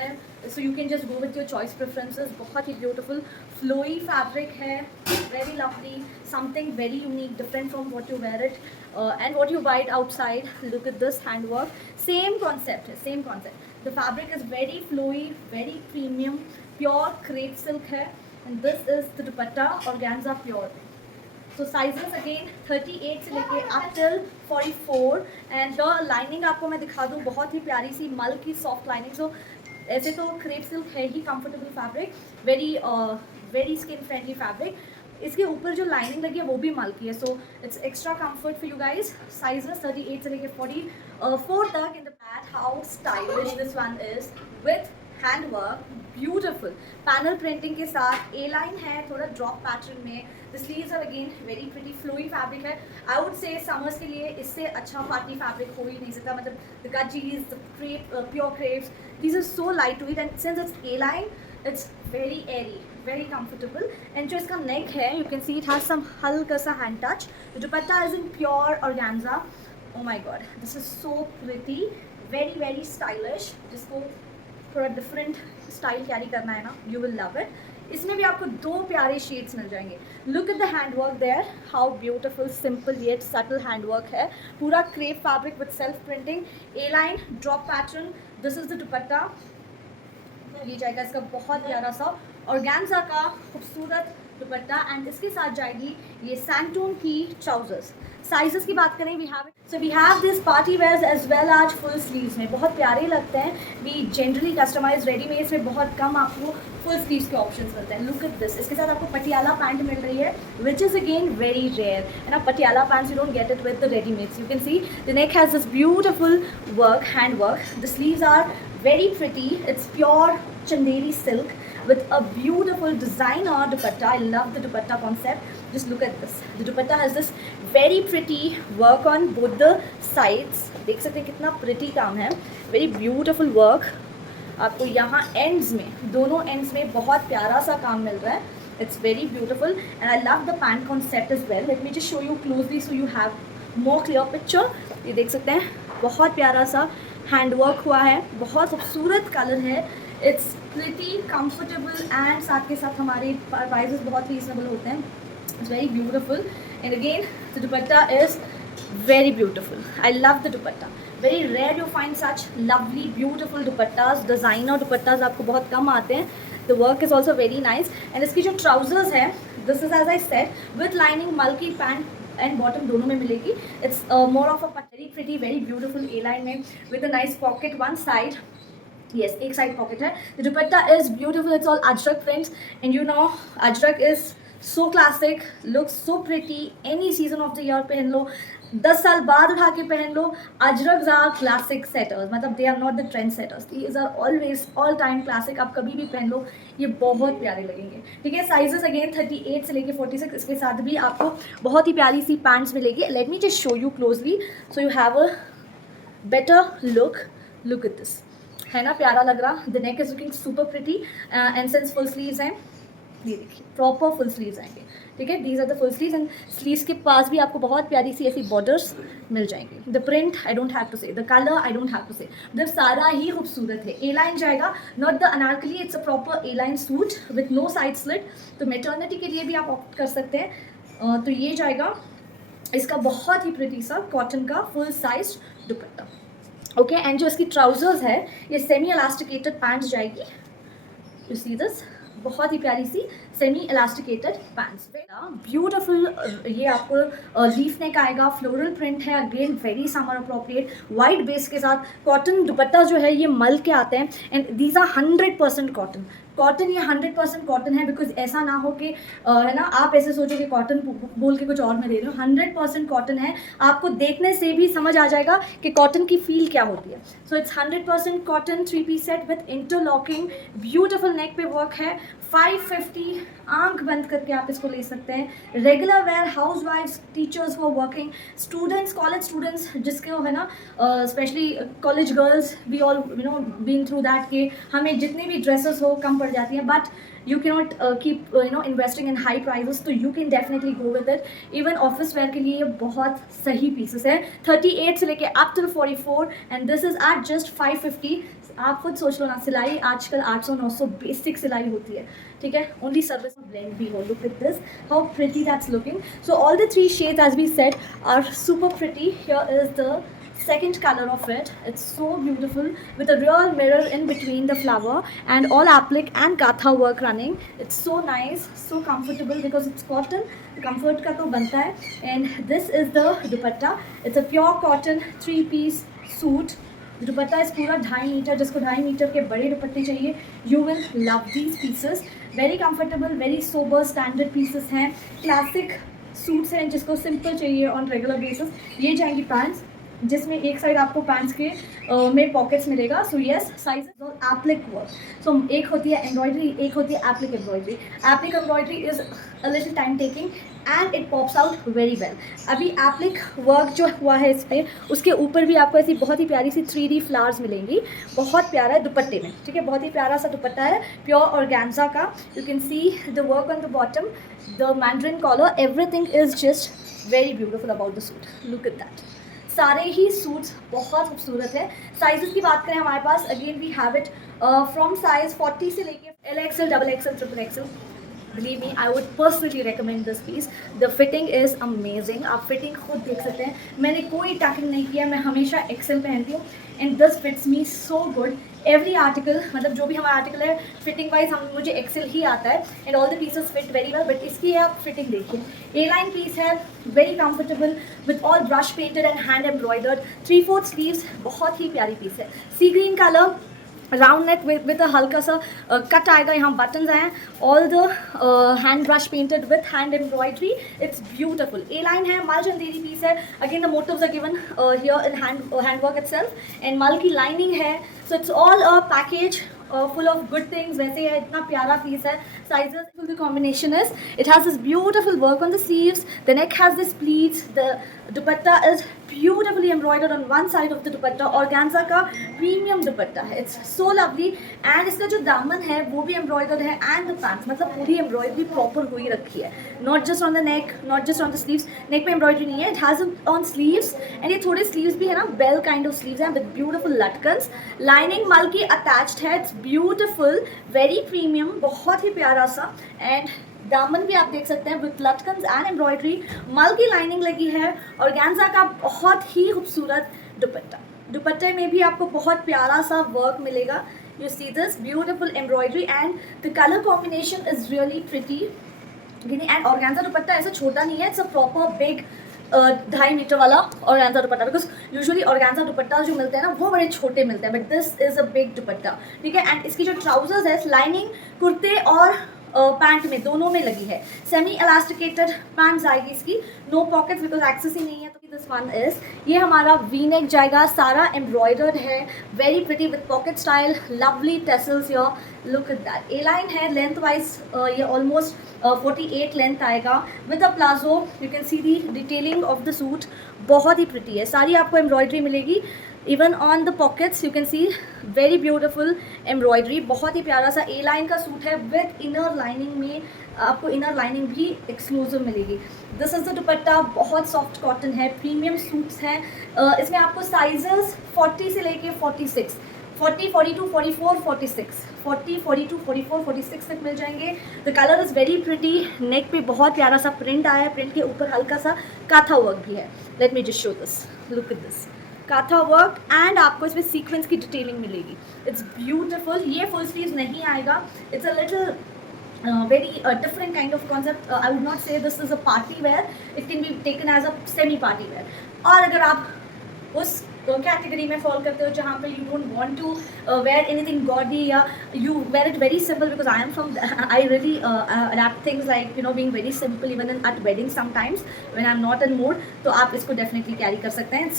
है, so you can just go with your choice preferences. बहुत ही ब्यूटीफुल फ्लोई फैब्रिक है, very lovely, something very unique, different from what you wear it and what you buy it outside. Look at this hand work, same concept है, same concept. The fabric is very flowy, very premium, pure crepe silk है. And this is the dupatta, organza pure. So sizes again 38 से लेके up till 44. And the lining आपको मैं दिखा दूँ, बहुत ही प्यारी सी मल की सॉफ्ट लाइनिंग. सो ऐसे तो क्रेप सिल्क है ही comfortable fabric, very very skin friendly fabric. इसके ऊपर जो लाइनिंग लगी है वो भी मल की है, so it's extra comfort for you guys. Sizes 38 से लेके 44 तक. In the bat how stylish this one is with hand work, beautiful panel printing के साथ. ए लाइन है थोड़ा ड्रॉप पैटर्न में. The sleeves are again very pretty flowy fabric है. I would say summers के लिए इससे अच्छा पार्टी फैब्रिक हो ही नहीं सकता. मतलब द गजीज, the crepe, pure crepes, these are so lightweight and since it's A line, it's very airy, very comfortable. And जो इसका neck है, you can see it has some हल्का सा hand touch. The dupatta is in pure organza. Oh my god, this is so pretty, very very stylish. जिसको थोड़ा different style carry करना है ना, यू विल लव इट. इसमें भी आपको दो प्यारे शेड्स मिल जाएंगे. Look at the hand work there, how beautiful, simple yet subtle hand work है. पूरा crepe fabric with self printing, A line drop pattern. This is the dupatta, ये जाएगा इसका बहुत प्यारा सा ऑर्गेन्जा का खूबसूरत दुपट्टा. एंड इसके साथ जाएगी ये सैंटून की ट्राउजर्स. साइजेस की बात करें, we have this party wears as well आज फुल स्लीव्स में. बहुत प्यारे लगते हैं. वी जनरली कस्टमाइज रेडीमेड्स में बहुत कम आपको फुल स्लीव्स के ऑप्शंस मिलते हैं. लुक एट दिस, इसके साथ आपको पटियाला पैंट मिल रही है which is again very rare. है ना, Patiala pants you don't get it with the readymades. You can see the neck has this beautiful work, hand work. The sleeves are very pretty. It's pure Chanderi silk with a beautiful designer dupatta. I love the dupatta concept. Just look at this. The dupatta has this very pretty work on both the sides. देख सकते हैं कितना pretty काम है. Very beautiful work. आपको यहाँ ends में, दोनों ends में बहुत प्यारा सा काम मिल रहा है. It's very beautiful and I love the pant concept as well. Let me just show you closely so you have more clear picture. ये देख सकते हैं बहुत प्यारा सा हैंड वर्क हुआ है, बहुत खूबसूरत कलर है. इट्स प्रिटी कंफर्टेबल एंड साथ के साथ हमारे प्राइजेस बहुत रीजनेबल होते हैं. It's very beautiful and again the dupatta is very beautiful. I love the dupatta. Very rare you find such lovely beautiful dupattas. Designer dupattas आपको बहुत कम आते हैं. The work is also very nice. And इसकी जो ट्राउजर्स है, this is as I said with lining, मल्की pant and bottom दोनों में मिलेगी. It's more of a very pretty, very beautiful A line में with a nice pocket one side. yes, एक side pocket है. The dupatta is beautiful. It's all Ajrak prints and you know Ajrak is so classic, looks so pretty. Any season of the year पहन लो, 10 साल बाद उठा के पहन लो. अजरक आर क्लासिक सेटर्स, मतलब they are not the trend setters. These are always all time classic. आप कभी भी पहन लो, ये बहुत प्यारे लगेंगे. ठीक है, साइजेस अगेन 38 से लेके 46. इसके साथ भी आपको बहुत ही प्यारी सी पैंट्स मिलेगी. Let me just show you closely so you have a better look. Look at this, है ना प्यारा लग रहा. The neck is looking super pretty and since full sleeves हैं, ये देखिए प्रॉपर फुल स्लीव्स आएंगे. ठीक है, these are the full sleeves and sleeves के पास भी आपको बहुत प्यारी सी ऐसी बॉर्डर्स मिल जाएंगी. The print I don't have to say, the colour I don't have to say, मतलब सारा ही खूबसूरत है. ए लाइन जाएगा, not the Anarkali, it's a proper A line suit with no side slit. तो मेटर्निटी के लिए भी आप ऑप्ट कर सकते हैं. तो ये जाएगा इसका बहुत ही प्रिटी सा कॉटन का full size dupatta. Okay, and जो इसकी ट्राउजर्स है ये सेमी इलास्टिकेटेड पैंट्स जाएगी. यू सी दिस, बहुत ही प्यारी सी सेमी इलास्टिकेटेड पैंट्स. ब्यूटिफुल, ये आपको लीफ नेक आएगा, फ्लोरल प्रिंट है, again very summer appropriate. White base के साथ कॉटन दुपट्टा जो है ये मल के आते हैं and these are 100% cotton. Cotton, ये 100% कॉटन है. बिकॉज ऐसा ना हो कि है ना आप ऐसे सोचो कि कॉटन बोल के कुछ और मैं दे रही हूँ. 100% कॉटन है. आपको देखने से भी समझ आ जाएगा कि कॉटन की फील क्या होती है. So it's 100% cotton 3-piece set with interlocking. Beautiful नेक पे वर्क है. 550, आंख बंद करके आप इसको ले सकते हैं. Regular wear, house wives, teachers who are working, students, college students जिसके है ना, specially college girls, we all you know been through that कि हमें जितनी भी ड्रेसेस हो कम पड़ जाती हैं. But you cannot keep investing in high prices, तो you can definitely go with it. even office wear के लिए ये बहुत सही pieces है. 38 से लेके up till 44 and this is at just 550. आप खुद सोच लो ना, सिलाई आजकल 800-900 बेसिक सिलाई होती है, ठीक है, ओनली सर्विस ब्लेंड भी हो. Look at this, how pretty that's looking. So all the 3 shades as we said are super pretty. Here is the second color of it. It's so beautiful with a real mirror in between the flower and all applique and gatha work running. It's so nice, so comfortable because it's cotton. Comfort का तो बनता है. And this is the dupatta. It's a pure cotton 3-piece suit. दुपट्टा इस पूरा 2.5 metre, जिसको 2.5 metre के बड़े दुपट्टे चाहिए, you will love these pieces. Very comfortable, very sober standard pieces हैं. क्लासिक सूट्स हैं जिसको सिंपल चाहिए ऑन रेगुलर बेसिस. ये जाएंगी पैंट्स, जिसमें एक साइड आपको पैंट्स के में पॉकेट्स मिलेगा. सो येस, साइजेस और एप्लिक वर्क. सो एक होती है एम्ब्रॉयडरी, एक होती है applique embroidery. Applique embroidery is a little time taking and it pops out very well. अभी एप्लिक वर्क जो हुआ है इस पर, उसके ऊपर भी आपको ऐसी बहुत ही प्यारी सी 3D फ्लावर्स मिलेंगी. बहुत प्यारा है दुपट्टे में, ठीक है, बहुत ही प्यारा सा दुपट्टा है, प्योर ऑर्गेन्जा का. You can see the work on the bottom, the mandarin collar, everything is just very beautiful about the suit. Look at that. सारे ही सूट्स बहुत खूबसूरत है. साइजेस की बात करें हमारे पास, again we have it from size 40 से लेके LXL, XXL, XXL. Believe me, I would personally recommend this piece. The fitting is amazing. आप फिटिंग खुद देख सकते हैं. मैंने कोई टैकिंग नहीं किया, मैं हमेशा XL पहनती हूँ and this fits me so good. Every article, मतलब जो भी हमारा आर्टिकल है, फिटिंग वाइज मुझे XL ही आता है and all the pieces fit very well. But इसकी आप फिटिंग देखिए, A-line पीस है, very comfortable with all brush painted and hand embroidered. 3/4 sleeves, बहुत ही प्यारी पीस है. Sea green colour, round neck with a हल्का सा कट आएगा, यहाँ बटन्स हैं. All the hand brush painted with hand embroidery. It's beautiful. A line है, मल चंदेरी पीस है. Again the motifs are given here in hand work itself. And मल की लाइनिंग है. So it's all a package full of good things. वैसे है, इतना प्यारा पीस है. Sizes, the combination is, it has this beautiful work on the sleeves, the neck has this pleats, the dupatta is beautifully embroidered on one side of the dupatta. organza का premium dupatta है. It's so lovely. and इसका जो दामन है वो भी embroidered है and the pants, मतलब पूरी embroidery proper हुई रखी है. not just on the neck, not just on the sleeves. neck पे embroidery नहीं है, it has it on sleeves. and ये थोड़े sleeves भी है ना, bell kind of sleeves हैं with beautiful latkans. lining मल की attached है. it's beautiful, very premium, बहुत ही प्यारा सा. एंड दामन भी आप देख सकते हैं विथ लटकन्स एंड एम्ब्रॉयडरी. मल की लाइनिंग लगी है. ऑर्गेन्जा का बहुत ही खूबसूरत दुपट्टा. दुपट्टे में भी आपको बहुत प्यारा सा वर्क मिलेगा. You see this beautiful embroidery and the colour combination is really pretty. And organza dupatta ऐसा छोटा नहीं है, it's a proper big 2.5 metre वाला organza dupatta. Because usually organza dupatta जो मिलते हैं ना वो बड़े छोटे मिलते हैं, but this is a big dupatta, ठीक है. एंड इसकी जो ट्राउजर्स है, लाइनिंग कुर्ते और पैंट में दोनों में लगी है. सेमी इलास्टिकेटेड पैंट्स आएगी इसकी. नो पॉकेट्स बिकॉज एक्सेस ही नहीं है. तो दिस वन इज, ये हमारा वी नेक जाएगा, सारा एम्ब्रॉयडर्ड है, very pretty with pocket style, lovely tassels. Your look at that. A line है, लेंथ वाइज ये ऑलमोस्ट 48 लेंथ आएगा with a palazzo. You can C the detailing of the suit, बहुत ही pretty है. सारी आपको एम्ब्रॉयडरी मिलेगी. Even on the pockets you can C very beautiful embroidery. बहुत ही प्यारा सा ए लाइन का सूट है विद इनर लाइनिंग में. आपको इनर लाइनिंग भी एक्सक्लूसिव मिलेगी. दिस इज द दुपट्टा. बहुत सॉफ्ट कॉटन है, प्रीमियम सूट्स हैं. इसमें आपको साइजेस 40 से लेके 46, 40, 42, 44, 46, 40, 42, 44, 46 तक मिल जाएंगे. The colour is very pretty. Neck पे बहुत प्यारा सा प्रिंट आया है. प्रिंट के ऊपर हल्का सा काथा वर्क भी है. Let me just show this. Look at this kantha work and आपको इसमें सीक्वेंस की डिटेलिंग मिलेगी. It's beautiful. ये फुल स्लीव्स नहीं आएगा. It's a little very different kind of concept. I would not say this is a party wear. It can be taken as a semi party wear. और अगर आप उस category में fall करते हो जहाँ पे you don't want to wear anything gaudy, या you wear it very simple, because I am from, I really adapt things like you know being very simple even in at wedding sometimes when I am not in mood. तो आप इसको definitely carry कर सकते हैं.